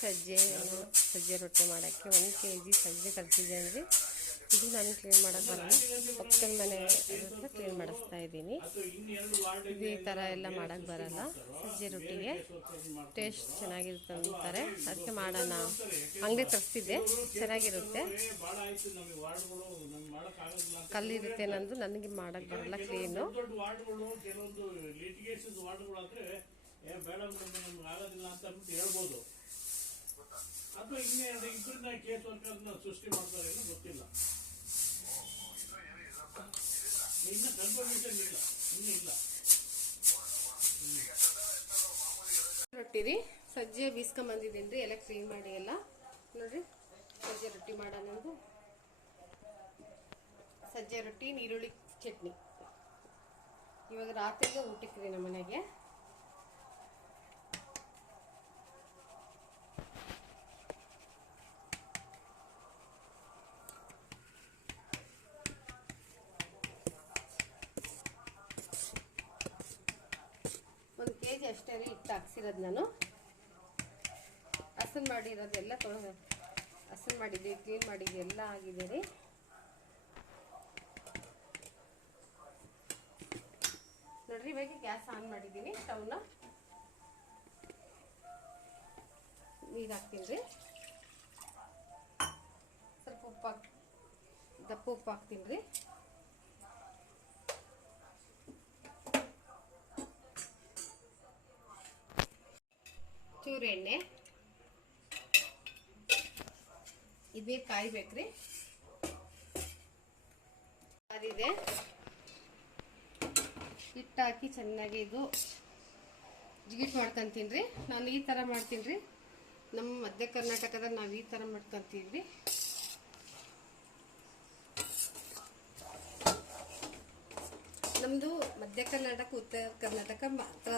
ಸಜ್ಜೆ ರೊಟ್ಟಿ ಮಾಡೋಕ್ಕೆ 1 kg ಸಜ್ಜೆ ತರಿಸಿದ್ದೇನೆ ರೀ. ಇದು ನಾನು ಕ್ಲೀನ್ ಮಾಡೋಕ್ಕೆ ಬರಲ್ಲ, ಪಕ್ಕದ ಮನೆ ಹತ್ರ ಕ್ಲೀನ್ ಮಾಡಿಸ್ತಾ ಇದ್ದೀನಿ. ಇದು ಈ ಥರ ಎಲ್ಲ ಮಾಡೋಕ್ಕೆ ಬರಲ್ಲ. ಸಜ್ಜೆ ರೊಟ್ಟಿಗೆ ಟೇಸ್ಟ್ ಚೆನ್ನಾಗಿರುತ್ತೆ ಅಂತಾರೆ, ಅದಕ್ಕೆ ಮಾಡೋಣ. ಅಂಗಡಿ ತರಿಸಿದ್ದೆ, ಚೆನ್ನಾಗಿರುತ್ತೆ. ಕಲ್ಲಿರುತ್ತೆ ನಂದು, ನನಗೆ ಮಾಡೋಕ್ಕೆ ಬರಲ್ಲ ಕ್ಲೀನು. ಅಥವಾ ಇನ್ನೇನು ಇಬ್ಬರನ್ನ ಕೇಸ್ ವರ್ಕರ್ನ ಸೃಷ್ಟಿ ಮಾಡ್ತಾರೆ ಏನೋ ಗೊತ್ತಿಲ್ಲ. ಇನ್ನ ಕನ್ಫರ್ಮೇಷನ್ ಇಲ್ಲ, ಇನ್ನೂ ಇಲ್ಲ. ರೊಟ್ಟಿ ರೀ, ಸಜ್ಜೆ ಬೀಸ್ಕೊಂಬಂದಿದ್ದೀನಿ ರೀ, ಎಲ್ಲ ಕ್ಲೀನ್ ಮಾಡಿ ಎಲ್ಲ ನೋಡ್ರಿ. ಸಜ್ಜೆ ರೊಟ್ಟಿ ಮಾಡೋಣಂದು ಸಜ್ಜೆ ರೊಟ್ಟಿ ನೀರುಳ್ಳಿ ಚಟ್ನಿ. ಇವಾಗ ರಾತ್ರಿಗೆ ಊಟಕ್ಕೆ ರೀ ನಮ್ಮ ಮನೆಗೆ. kg ಅಷ್ಟೇ ರೀ ಹಿಟ್ಟು ಹಾಕ್ಸಿರೋದು ನಾನು. ಹಸನ್ ಮಾಡಿರೋದೆಲ್ಲ ಹಸನ್ ಮಾಡಿದ್ವಿ, ಕ್ಲೀನ್ ಮಾಡಿದ್ವಿ, ಎಲ್ಲ ಆಗಿದೆ ರೀ. ನೋಡ್ರಿ, ಇವಾಗ ಗ್ಯಾಸ್ ಆನ್ ಮಾಡಿದ್ದೀನಿ, ಸ್ಟವ್ನ. ನೀರು ಹಾಕ್ತೀನಿ ರೀ, ಸ್ವಲ್ಪ ದಪ್ಪ ಉಪ್ಪು ಹಾಕ್ತೀನಿ ರೀ. ಚೂರು ಎಣ್ಣೆ, ಇದೇ ಕಾಯ್ಬೇಕ್ರಿ. ಅದಿದೆ, ಹಿಟ್ಟು ಹಾಕಿ ಚೆನ್ನಾಗಿ ಇದು ಜಿಗಿಟ್ ಮಾಡ್ಕೊಂತೀನಿ ರೀ. ನಾನು ಈ ಥರ ಮಾಡ್ತೀನಿ ರೀ, ನಮ್ಮ ಮಧ್ಯ ಕರ್ನಾಟಕದಾಗ ನಾವು ಈ ಥರ ಮಾಡ್ಕೊತೀವಿ ರೀ. ನಮ್ಮದು ಮಧ್ಯ ಕರ್ನಾಟಕ ಉತ್ತರ ಕರ್ನಾಟಕ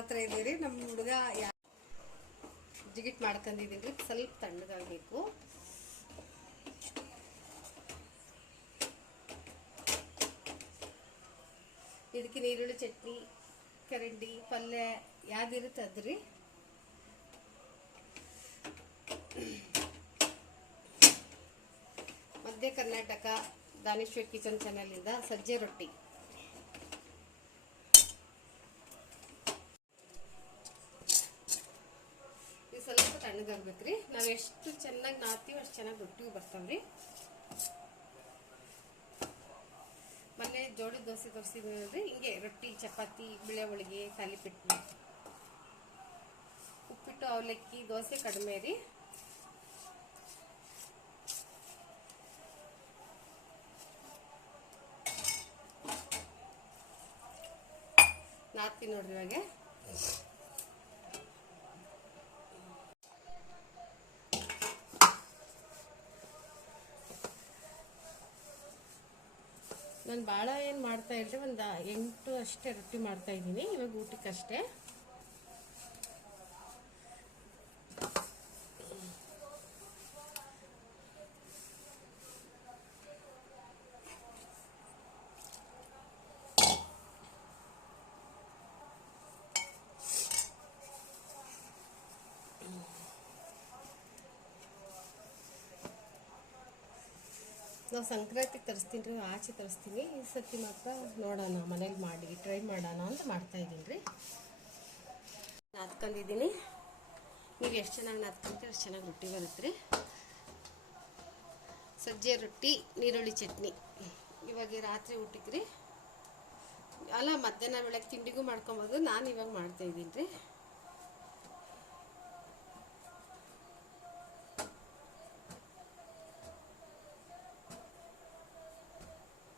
ಹತ್ರ ಇದೆ ರೀ. ನಮ್ಮ ಹುಡುಗ ಜಿಗಿಟ್ ಮಾಡ್ಕೊಂಡಿದ್ದೀನಿ ರೀ, ಸ್ವಲ್ಪ ತಣ್ಣಗಾಗಬೇಕು. ಇದಕ್ಕೆ ನೀರುಳ್ಳಿ ಚಟ್ನಿ, ಕರಂಡಿ ಪಲ್ಯ ಯಾವ್ದಿರುತ್ತೆ ಅದ್ರಿ. ಮಧ್ಯ ಕರ್ನಾಟಕ ದಾನೇಶ್ವರ್ ಕಿಚನ್ ಚಾನಲಿಂದ ಸಜ್ಜೆ ರೊಟ್ಟಿ. ಇದು ಸ್ವಲ್ಪ ತಣ್ಣಗಾಗ್ಬೇಕ್ರಿ. ನಾವು ಎಷ್ಟು ಚೆನ್ನಾಗಿ ನಾದ್ತೀವಿ ಅಷ್ಟು ಚೆನ್ನಾಗಿ ರೊಟ್ಟಿಗೂ ಬರ್ತಾವ್ರಿ. ಮೊನ್ನೆ ಜೋಳದ ದೋಸೆ ತೋರಿಸಿದ್ರಿ, ಹಿಂಗೆ ರೊಟ್ಟಿ, ಚಪಾತಿ, ಬಿಳೆ ಹೋಳಿಗೆ, ತಾಲಿಪಟ್ಟು, ಉಪ್ಪಿಟ್ಟು, ಅವಲಕ್ಕಿ, ದೋಸೆ ಕಡಿಮೆ ರೀ. ನಾದ್ತೀನಿ ನೋಡ್ರಿ ಇವಾಗ. ನಾನು ಭಾಳ ಏನು ಮಾಡ್ತಾ ಇದ್ದೆ, ಒಂದು 8 ಅಷ್ಟೇ ರೊಟ್ಟಿ ಮಾಡ್ತಾ ಇದ್ದೀನಿ ಇವಾಗ ಊಟಕ್ಕಷ್ಟೇ. ನಾವು ಸಂಕ್ರಾಂತಿಗೆ ತರಿಸ್ತೀನಿ ರೀ, ಆಚೆ ತರಿಸ್ತೀನಿ. ಈ ಸರ್ತಿ ಮಾತ್ರ ನೋಡೋಣ, ಮನೇಲಿ ಮಾಡಿ ಟ್ರೈ ಮಾಡೋಣ ಅಂತ ಮಾಡ್ತಾಯಿದ್ದೀನಿ ರೀ. ನಾದ್ಕೊಂಡಿದ್ದೀನಿ. ನೀವು ಎಷ್ಟು ಚೆನ್ನಾಗಿ ನಾದ್ಕೊಂತೀರಿ ಅಷ್ಟು ಚೆನ್ನಾಗಿ ರೊಟ್ಟಿ ಬರುತ್ತೆ ರೀ. ಸಜ್ಜೆ ರೊಟ್ಟಿ, ನೀರುಳ್ಳಿ ಚಟ್ನಿ. ಇವಾಗ ರಾತ್ರಿ ಊಟಕ್ಕೆ ರೀ, ಅಲ್ಲ ಮಧ್ಯಾಹ್ನ ಬೆಳಗ್ಗೆ ತಿಂಡಿಗೂ ಮಾಡ್ಕೊಬೋದು. ನಾನು ಇವಾಗ ಮಾಡ್ತಾಯಿದ್ದೀನಿ ರೀ.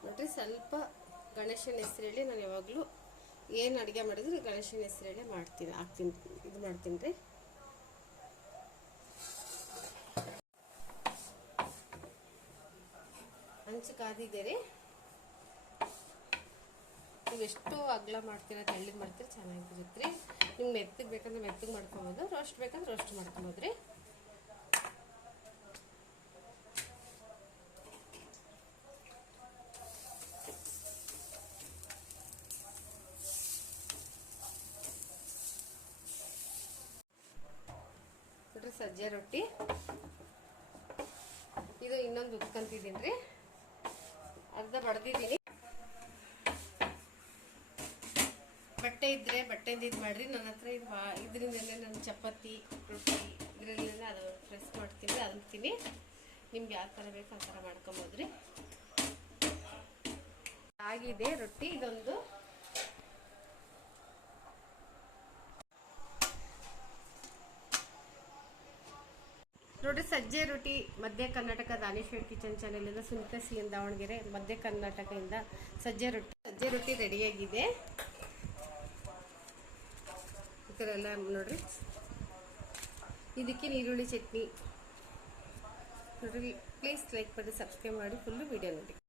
ನೋಡ್ರಿ, ಸ್ವಲ್ಪ ಗಣೇಶನ ಹೆಸರು ಹೇಳಿ ನಾನು ಯಾವಾಗಲೂ ಏನು ಅಡುಗೆ ಮಾಡಿದ್ರು ಗಣೇಶನ ಹೆಸರು ಹೇಳಿ ಇದು ಮಾಡ್ತೀನಿ ರೀ. ಹಂಚು ಕಾದಿದೆ ರೀ. ನೀವು ಎಷ್ಟು ಅಗಲ ಮಾಡ್ತೀರಾ, ತೆಳ್ಳಗೆ ಮಾಡ್ತೀರಾ, ಚೆನ್ನಾಗಿರುತ್ತೆ ರೀ. ನಿಮ್ಗೆ ಮೆತ್ತಗೆ ಬೇಕಂದ್ರೆ ಮೆತ್ತಗೆ ಮಾಡ್ಕೊಬೋದು, ರೋಸ್ಟ್ ಬೇಕಂದ್ರೆ ರೋಸ್ಟ್ ಮಾಡ್ಕೊಬೋದು ರೀ. ಸಜ್ಜೆ ರೊಟ್ಟಿ. ಇದು ಇನ್ನೊಂದು ಉತ್ಕೊಂತಿದ್ದೀನಿ ರೀ, ಅರ್ಧ ಬಡ್ದಿದ್ದೀನಿ. ಬಟ್ಟೆ ಇದ್ದರೆ ಬಟ್ಟೆಯಿಂದ ಇದು ಮಾಡಿರಿ. ನನ್ನ ಹತ್ರ ಇದು ಇದರಿಂದಲೇ ನಾನು ಚಪಾತಿ ರೊಟ್ಟಿ ಇದರಲ್ಲೇ ಅದು ಪ್ರೆಸ್ ಮಾಡ್ತೀನಿ, ಅಂತೀನಿ. ನಿಮ್ಗೆ ಯಾವ ಥರ ಬೇಕು ಆ ಥರ ಮಾಡ್ಕೊಬೋದ್ರಿ. ಆಗಿದೆ ರೊಟ್ಟಿ. ಇದೊಂದು ನೋಡ್ರಿ, ಸಜ್ಜೆ ರೊಟ್ಟಿ ಮಧ್ಯ ಕರ್ನಾಟಕ ದಾನೇಶ್ವರ್ ಕಿಚನ್ ಚಾನೆಲಿಂದ ಸುನೀತಾ ಸಿ ಎನ್ ದಾವಣಗೆರೆ, ಮಧ್ಯ ಕರ್ನಾಟಕದಿಂದ ಸಜ್ಜೆ ರೊಟ್ಟಿ ರೆಡಿಯಾಗಿದೆ. ಈ ಥರ ಎಲ್ಲ ನೋಡ್ರಿ. ಇದಕ್ಕೆ ಈರುಳ್ಳಿ ಚಟ್ನಿ ನೋಡ್ರಿ. ಪ್ಲೀಸ್ ಲೈಕ್ ಮಾಡಿ, ಸಬ್ಸ್ಕ್ರೈಬ್ ಮಾಡಿ, ಫುಲ್ಲು ವಿಡಿಯೋ ನೋಡಿ.